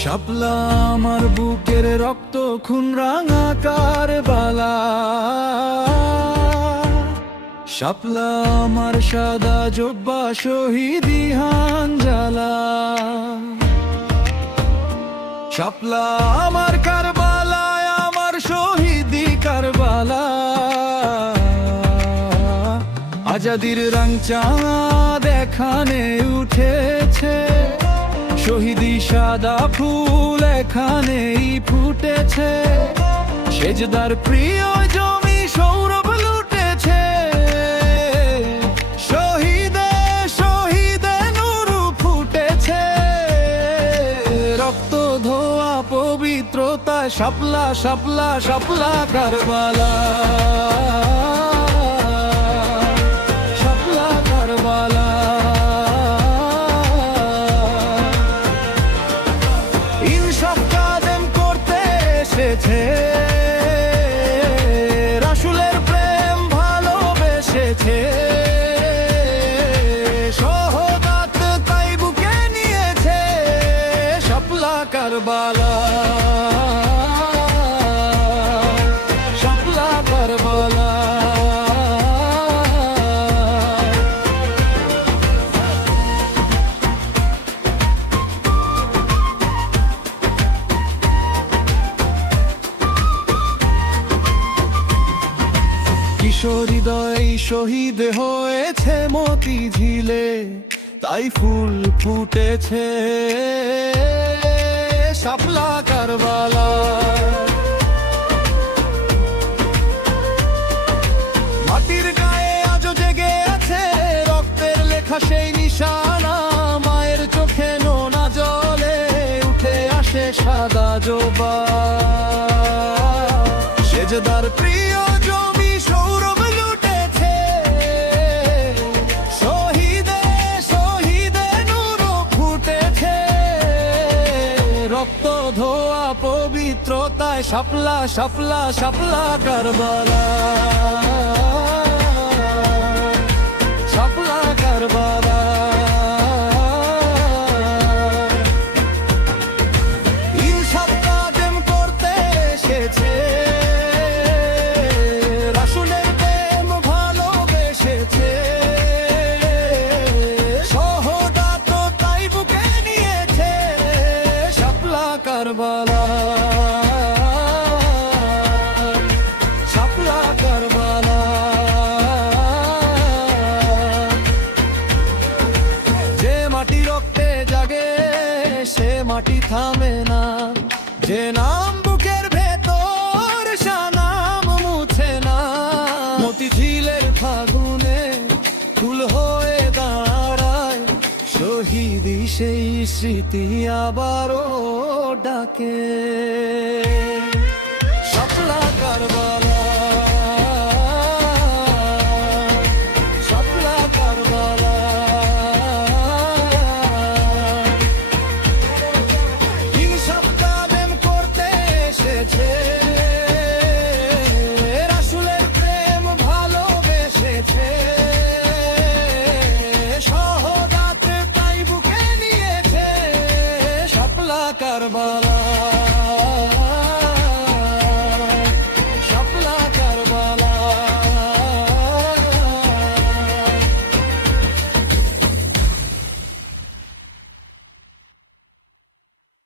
শাপলা আমার বুকের রক্ত খুন রাঙা কারবালা, শাপলা আমার সাদা জব্বা শহীদি হানজালা, শাপলা আমার কারবালায় আমার শহীদি কারবালা। আজাদির রং চাঁদ এখানে উঠেছে, শহীদি সাদা ফুল এখানেই ফুটেছে, সেজদার প্রিয় জমি সৌরভ লুটেছে, শহীদে শহীদে নূর ফুটেছে, রক্ত ধোয়া পবিত্রতায় শাপলা শাপলা শাপলা কারবালা, শাপলা কারবালা। রাসূলের প্রেম ভালোবেসেছে, শাহাদাত তাই বুকে নিয়েছে, শাপলা কারবালা, শাপলা কারবালা। কিশোরীদয় শহীদ হয়েছে মতি ঝিলে, তাই ফুল ফুটেছে শাপলা কারবালা। মাটির গায়ে আজও জেগে আছে রক্তের লেখা সেই নিশানা, মায়ের চোখে নোনা জলে উঠে আসে সাদা জোবা, সেজদার প্রিয় জমি সৌরভ লুটেছে, শহীদে শহীদে নূর ফুটেছে, রক্ত ধোয়া পবিত্রতায় শাপলা শাপলা শাপলা কারবালা, শাপলা কারবালা। ইনসাফ কায়েম করতে এসেছে, রাসূলের প্রেম ভালোবেসেছে, শাহাদাত তাই বুকে নিয়েছে, শাপলা কারবালা, শাপলা কারবালা। যে মাটি রক্তে জাগে সে মাটি থামে না, যে নাম বুকের ভেতর সানাম মুছে না, মতিঝিলের ফাগুনে ফুল হয়ে দাঁড়ায়, শহীদি সেই স্মৃতি আবারও ডাকে, শাপলা কারবালা, শাপলা কারবালা। ইনসাফ কায়েম করতে এসেছে, রাসূলের প্রেম ভালোবেসেছে, শাহাদাত তাই বুকে নিয়েছে, শাপলা কারবালা।